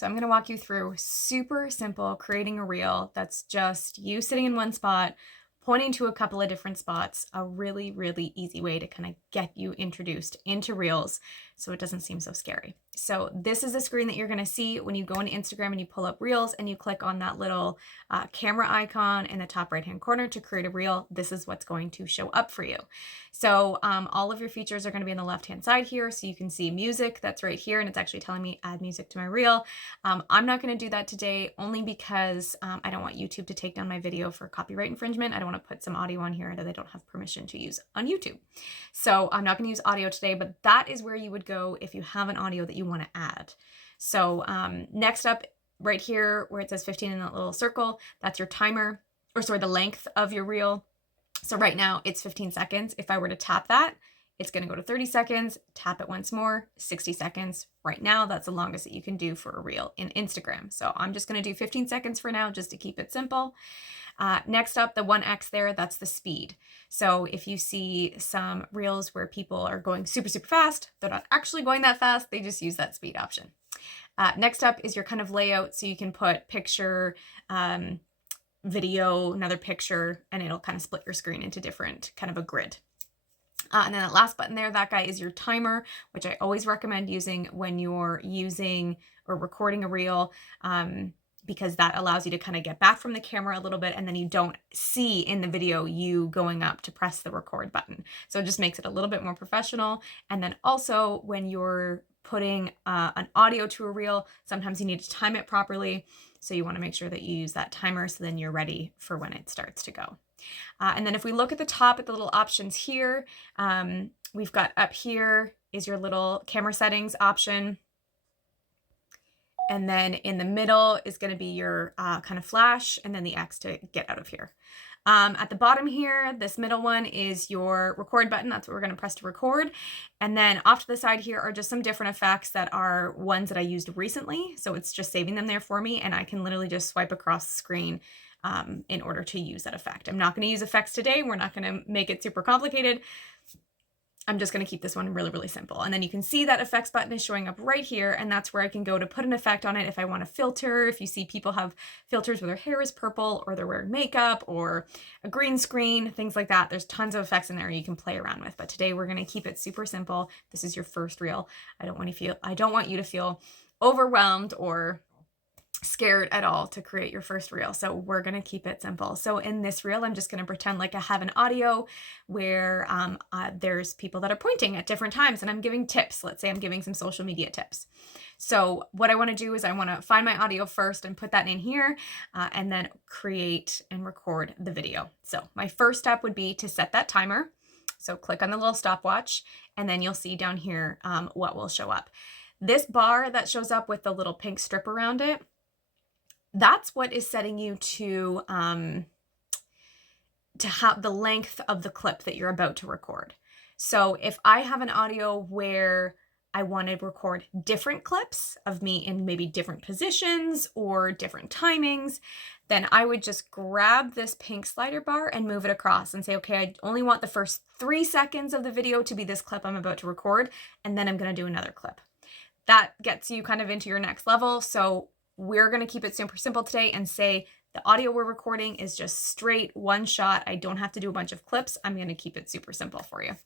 So I'm going to walk you through super simple creating a reel that's just you sitting in one spot, pointing to a couple of different spots, a really, really easy way to kind of get you introduced into reels so it doesn't seem so scary. So this is the screen that you're going to see when you go into Instagram and you pull up reels and you click on that little camera icon in the top right hand corner to create a reel. This is what's going to show up for you. So all of your features are going to be on the left hand side here, so you can see music that's right here, and it's actually telling me add music to my reel. I'm not going to do that today only because I don't want YouTube to take down my video for copyright infringement. I don't want to put some audio on here that I don't have permission to use on YouTube. So I'm not going to use audio today, but that is where you would go if you have an audio that you want to add. So next up right here where it says 15 in that little circle, that's your timer, or sorry, the length of your reel. So right now it's 15 seconds. If I were to tap that, it's going to go to 30 seconds, tap it once more, 60 seconds. Right now, that's the longest that you can do for a reel in Instagram. So I'm just going to do 15 seconds for now, just to keep it simple. Next up, the 1x there, that's the speed. So if you see some reels where people are going super, super fast, they're not actually going that fast, they just use that speed option. Next up is your kind of layout. So you can put picture, video, another picture, and it'll kind of split your screen into different kind of a grid. And then that last button there, that guy is your timer, which I always recommend using when you're using or recording a reel, because that allows you to kind of get back from the camera a little bit, and then you don't see in the video you going up to press the record button. So it just makes it a little bit more professional. And then also when you're putting an audio to a reel, sometimes you need to time it properly. So you want to make sure that you use that timer so then you're ready for when it starts to go. And then if we look at the top at the little options here, we've got up here is your little camera settings option. And then in the middle is going to be your kind of flash, and then the X to get out of here. At the bottom here, this middle one is your record button. That's what we're going to press to record. And then off to the side here are just some different effects that are ones that I used recently. So it's just saving them there for me, and I can literally just swipe across the screen in order to use that effect. I'm not going to use effects today. We're not going to make it super complicated. I'm just going to keep this one really, really simple. And then you can see that effects button is showing up right here, and that's where I can go to put an effect on it if I want to filter. If you see people have filters where their hair is purple, or they're wearing makeup, or a green screen, things like that. There's tons of effects in there you can play around with. But today we're going to keep it super simple. This is your first reel. I don't want you to feel overwhelmed or scared at all to create your first reel. So we're going to keep it simple. So in this reel, I'm just going to pretend like I have an audio where there's people that are pointing at different times and I'm giving tips. Let's say I'm giving some social media tips. So what I want to do is I want to find my audio first and put that in here and then create and record the video. So my first step would be to set that timer. So click on the little stopwatch, and then you'll see down here what will show up. This bar that shows up with the little pink strip around it, that's what is setting you to have the length of the clip that you're about to record. So if I have an audio where I want to record different clips of me in maybe different positions or different timings, then I would just grab this pink slider bar and move it across and say, okay, I only want the first 3 seconds of the video to be this clip I'm about to record, and then I'm going to do another clip. That gets you kind of into your next level. So we're going to keep it super simple today and say the audio we're recording is just straight one shot. I don't have to do a bunch of clips. I'm going to keep it super simple for you.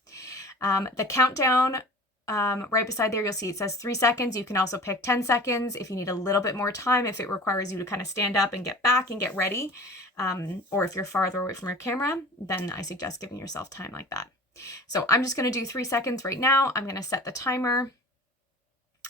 The countdown right beside there, you'll see it says 3 seconds. You can also pick 10 seconds if you need a little bit more time, if it requires you to kind of stand up and get back and get ready. Or if you're farther away from your camera, then I suggest giving yourself time like that. So I'm just going to do 3 seconds right now. I'm going to set the timer.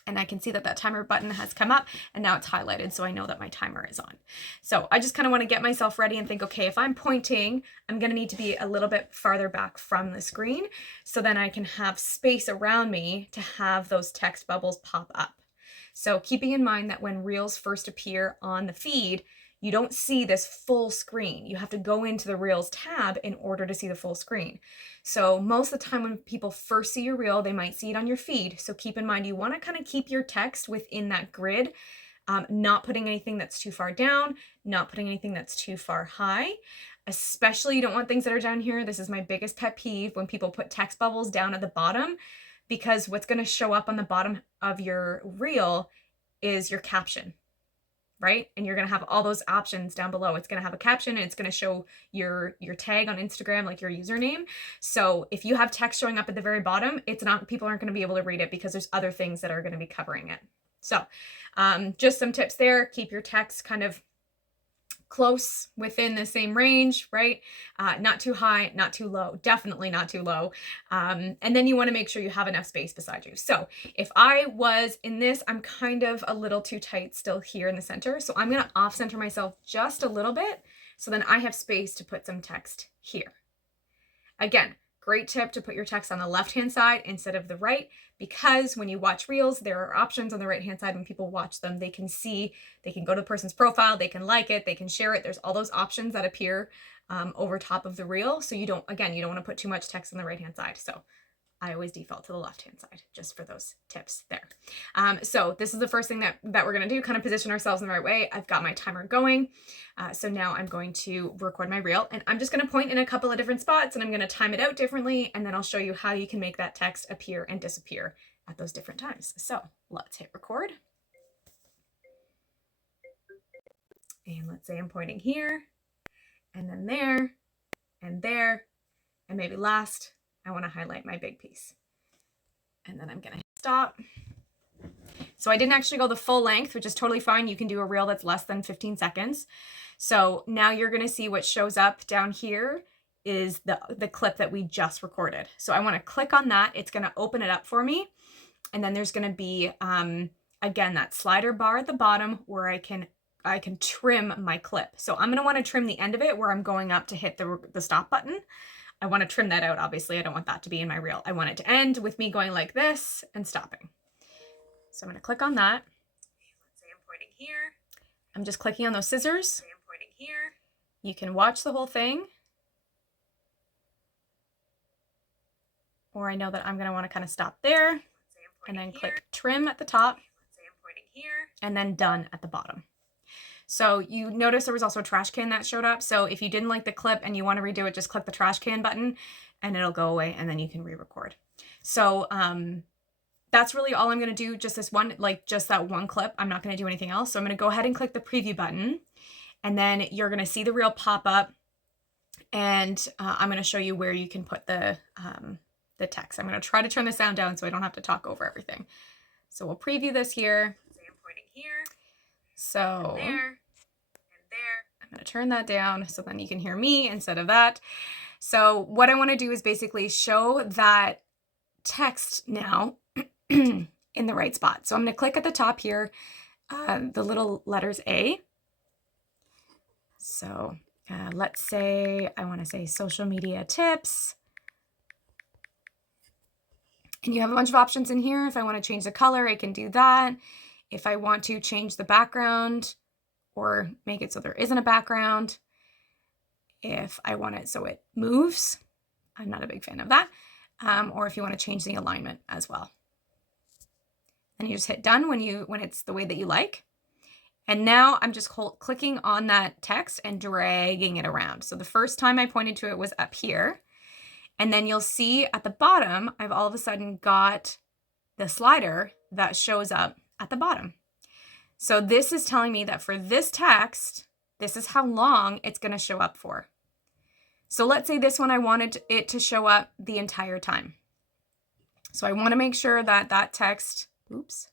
And I can see that that timer button has come up and now it's highlighted, so I know that my timer is on. So I just kind of want to get myself ready and think, okay, if I'm pointing, I'm going to need to be a little bit farther back from the screen so then I can have space around me to have those text bubbles pop up. So keeping in mind that when reels first appear on the feed, you don't see this full screen. You have to go into the Reels tab in order to see the full screen. So most of the time when people first see your reel, they might see it on your feed. So keep in mind, you want to kind of keep your text within that grid, not putting anything that's too far down, not putting anything that's too far high. Especially you don't want things that are down here. This is my biggest pet peeve, when people put text bubbles down at the bottom, because what's going to show up on the bottom of your reel is your caption, right? And you're going to have all those options down below. It's going to have a caption and it's going to show your tag on Instagram, like your username. So if you have text showing up at the very bottom, people aren't going to be able to read it because there's other things that are going to be covering it. So just some tips there. Keep your text kind of close within the same range, right? Not too high, not too low, definitely not too low. And then you want to make sure you have enough space beside you. So if I was in this, I'm kind of a little too tight still here in the center. So I'm going to off center myself just a little bit. So then I have space to put some text here. Again, great tip to put your text on the left-hand side instead of the right, because when you watch Reels, there are options on the right-hand side. When people watch them, they can see, they can go to the person's profile, they can like it, they can share it. There's all those options that appear over top of the Reel. So you don't want to put too much text on the right-hand side. So I always default to the left-hand side just for those tips there. So this is the first thing that we're going to do, kind of position ourselves in the right way. I've got my timer going. So now I'm going to record my Reel, and I'm just going to point in a couple of different spots, and I'm going to time it out differently. And then I'll show you how you can make that text appear and disappear at those different times. So let's hit record. And let's say I'm pointing here and then there and there. And maybe last, I want to highlight my big piece. And then I'm going to hit stop. So I didn't actually go the full length, which is totally fine. You can do a Reel that's less than 15 seconds. So now you're going to see what shows up down here is the clip that we just recorded. So I want to click on that. It's going to open it up for me. And then there's going to be, again, that slider bar at the bottom where I can trim my clip. So I'm going to want to trim the end of it where I'm going up to hit the stop button. I want to trim that out. Obviously, I don't want that to be in my Reel. I want it to end with me going like this and stopping. So I'm going to click on that. Let's say I'm pointing here. I'm just clicking on those scissors. Let's say I'm pointing here. You can watch the whole thing. Or I know that I'm going to want to kind of stop there. And then click trim at the top. Let's say I'm pointing here. And then done at the bottom. So you notice there was also a trash can that showed up. So if you didn't like the clip and you want to redo it, just click the trash can button and it'll go away and then you can re-record. So that's really all I'm going to do. Just this one, like just that one clip. I'm not going to do anything else. So I'm going to go ahead and click the preview button and then you're going to see the Reel pop up and I'm going to show you where you can put the text. I'm going to try to turn the sound down so I don't have to talk over everything. So we'll preview this here. So I'm pointing here. So and there. I'm going to turn that down so then you can hear me instead of that. So what I want to do is basically show that text now in the right spot. So I'm going to click at the top here, the little letters A. So let's say I want to say social media tips. And you have a bunch of options in here. If I want to change the color, I can do that. If I want to change the background or make it so there isn't a background, if I want it so it moves, I'm not a big fan of that. Or if you want to change the alignment as well. And you just hit done when it's the way that you like. And now I'm just clicking on that text and dragging it around. So the first time I pointed to it was up here. And then you'll see at the bottom, I've all of a sudden got the slider that shows up at the bottom. So this is telling me that for this text, this is how long it's going to show up for. So let's say this one, I wanted it to show up the entire time. So I want to make sure that that text, oops,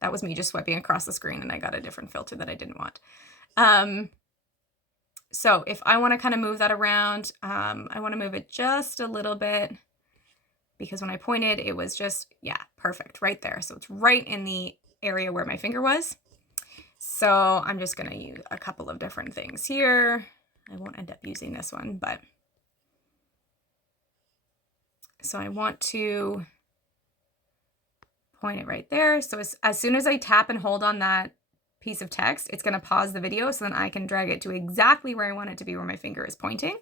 that was me just swiping across the screen and I got a different filter that I didn't want. So if I want to kind of move that around, I want to move it just a little bit because when I pointed, it was just, yeah, perfect right there. So it's right in the area where my finger was. So I'm just going to use a couple of different things here. I won't end up using this one, but so I want to point it right there. So as soon as I tap and hold on that piece of text, it's going to pause the video so then I can drag it to exactly where I want it to be, where my finger is pointing.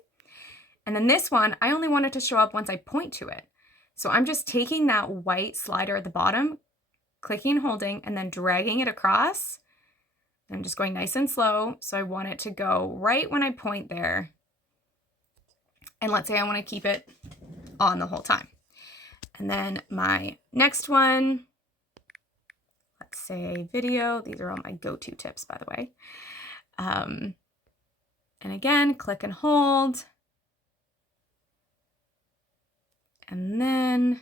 And then this one, I only want it to show up once I point to it. So I'm just taking that white slider at the bottom, clicking and holding, and then dragging it across. And I'm just going nice and slow. So I want it to go right when I point there. And let's say I want to keep it on the whole time. And then my next one, say video. These are all my go-to tips, by the way. And again, click and hold. And then,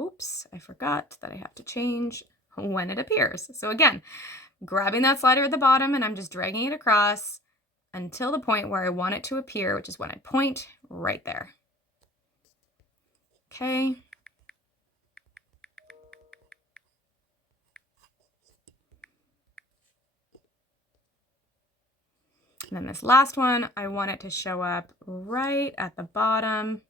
oops, I forgot that I have to change when it appears. So again, grabbing that slider at the bottom and I'm just dragging it across until the point where I want it to appear, which is when I point right there. Okay. And then this last one, I want it to show up right at the bottom.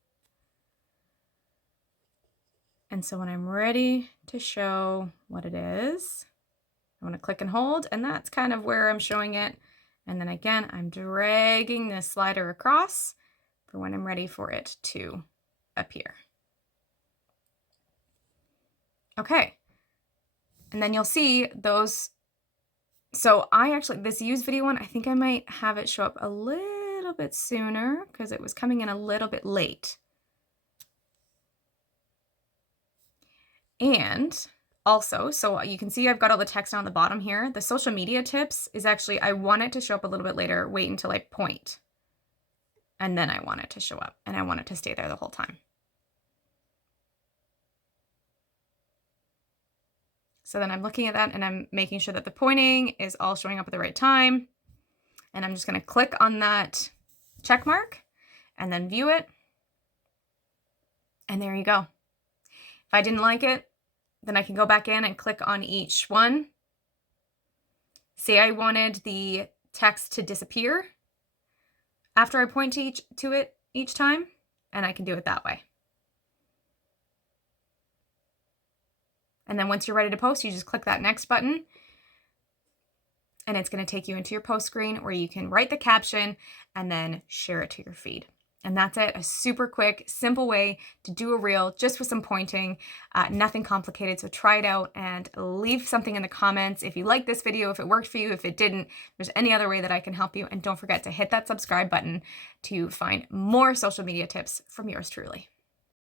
And so when I'm ready to show what it is, I want to click and hold, and that's kind of where I'm showing it. And then again, I'm dragging this slider across for when I'm ready for it to appear. Okay. And then you'll see those. So this use video one, I think I might have it show up a little bit sooner because it was coming in a little bit late. And also, so you can see I've got all the text on the bottom here. The social media tips is actually, I want it to show up a little bit later. Wait until I point. And then I want it to show up and I want it to stay there the whole time. So then I'm looking at that and I'm making sure that the pointing is all showing up at the right time. And I'm just going to click on that check mark and then view it. And there you go. If I didn't like it, then I can go back in and click on each one. Say I wanted the text to disappear after I point to it each time, and I can do it that way. And then once you're ready to post, you just click that next button, and it's going to take you into your post screen where you can write the caption and then share it to your feed. And that's it, a super quick, simple way to do a reel just with some pointing, nothing complicated. So try it out and leave something in the comments if you like this video, if it worked for you, if it didn't, if there's any other way that I can help you. And don't forget to hit that subscribe button to find more social media tips from yours truly.